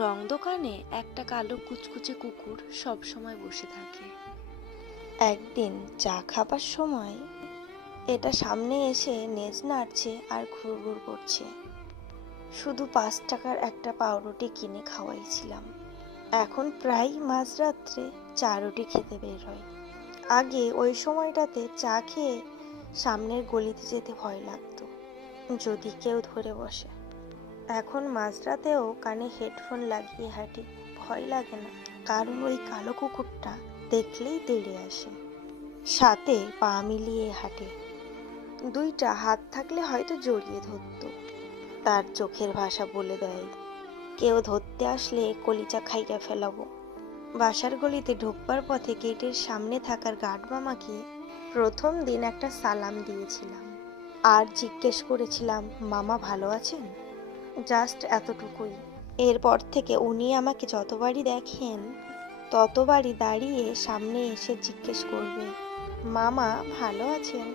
রং দোকানে একটা কালো কুচকুচে কুকুর সব সময় বসে থাকে। একদিন চা খাবার সময় এটা সামনে এসে নেজ নাড়ছে আর ঘুরঘুর করছে। শুধু 5 টাকার একটা পাউরুটি কিনে খাওয়াইছিলাম। এখন প্রায় মাঝরাত্রে চা রুটি খেতে বের হয়। আগে ওই সময়টাতে চা খেয়ে সামনের গলিতে যেতে ভয় লাগতো, যদি কেউ ধরে বসে। এখন মাঝরাতেও কানে হেডফোন লাগিয়ে হাঁটি, ভয় লাগে না, কারণ ওই কালো কুকুরটা দেখলেই তেড়ে আসে। সাথে পা মিলিয়ে হাঁটে, 2টা হাত থাকলে হয়তো জড়িয়ে ধরতো। তার চোখের ভাষা বলে দেয়, কেউ ধরতে আসলে কলিজা খাইয়া ফেলাবো। বাসার গলিতে ঢোকবার পথে গেটের সামনে থাকার গার্ড মামাকে প্রথম দিন একটা সালাম দিয়েছিলাম আর জিজ্ঞেস করেছিলাম, মামা ভালো আছেন? জাস্ট এতটুকুই। এরপর থেকে উনি আমাকে যতবারই দেখেন ততবারই দাঁড়িয়ে সামনে এসে জিজ্ঞেস করবে, মামা ভালো আছেন?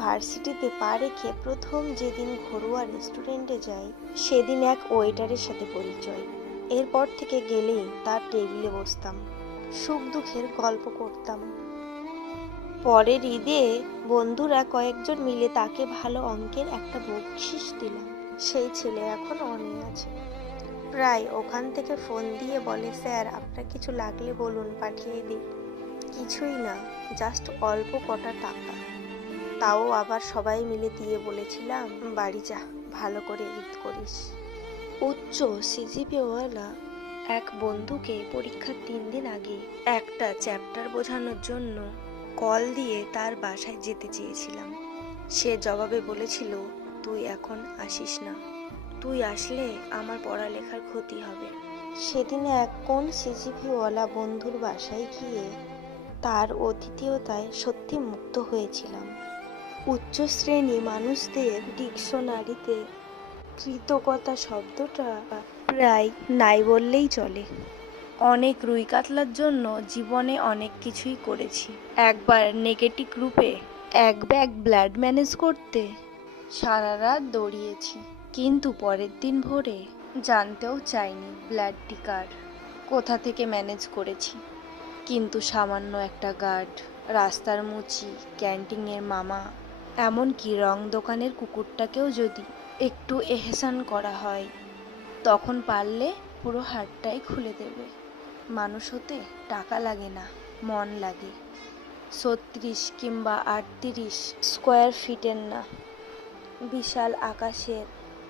ভার্সিটিতে পা রেখে প্রথম যেদিন ঘরোয়া রেস্টুরেন্টে যাই, সেদিন এক ওয়েটারের সাথে পরিচয়। এরপর থেকে গেলেই তার টেবিলে বসতাম, সুখ দুঃখের গল্প করতাম। পরের ঈদে বন্ধুরা কয়েকজন মিলে তাকে ভালো অঙ্কের একটা বকশিশ দিলাম। সেই ছেলে এখন অনেক আছে। প্রায় ওখান থেকে ফোন দিয়ে বলে, স্যার আপনার কিছু লাগলে বলুন, পাঠিয়ে দিই। কিছুই না, জাস্ট অল্প কটা টাকা। তাও আবার সবাই মিলে দিয়ে বলেছিলাম, বাড়ি যা, ভালো করে ঈদ করিস। উচ্চ সিজিপিওয়ালা এক বন্ধুকে পরীক্ষার 3 দিন আগে একটা চ্যাপ্টার বোঝানোর জন্য কল দিয়ে তার বাসায় যেতে চেয়েছিলাম। সে জবাবে বলেছিল, তুই এখন আসিস না, তুই আসলে আমার পড়ালেখার ক্ষতি হবে। সেদিন এক কোন সিজিপিওয়ালা বন্ধুর বাসায় গিয়ে তার আতিথেয়তায় সত্যি মুগ্ধ হয়েছিলাম। উচ্চ শ্রেণী মানুষদের ডিকশনারিতে কৃতজ্ঞতা শব্দটা প্রায় নাই বললেই চলে। অনেক রুই কাতলার জন্য জীবনে অনেক কিছুই করেছি। একবার নেগেটিভ গ্রুপে এক ব্যাগ ব্লাড ম্যানেজ করতে সারা রাত দৌড়িয়েছি, কিন্তু পরের দিন ভোরে জানতেও চাইনি ব্লাডটি কার, কোথা থেকে ম্যানেজ করেছি। কিন্তু সামান্য একটা গার্ড, রাস্তার মুচি, ক্যান্টিনের মামা, এমনকি রং দোকানের কুকুরটাকেও যদি একটু এহসান করা হয়, তখন পারলে পুরো হাতটাই খুলে দেবে। মানুষ হতে টাকা লাগে না, মন লাগে। 36 কিংবা 38 স্কোয়ার ফিটের না, বিশাল আকাশের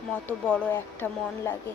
মতো বড় একটা মন লাগে।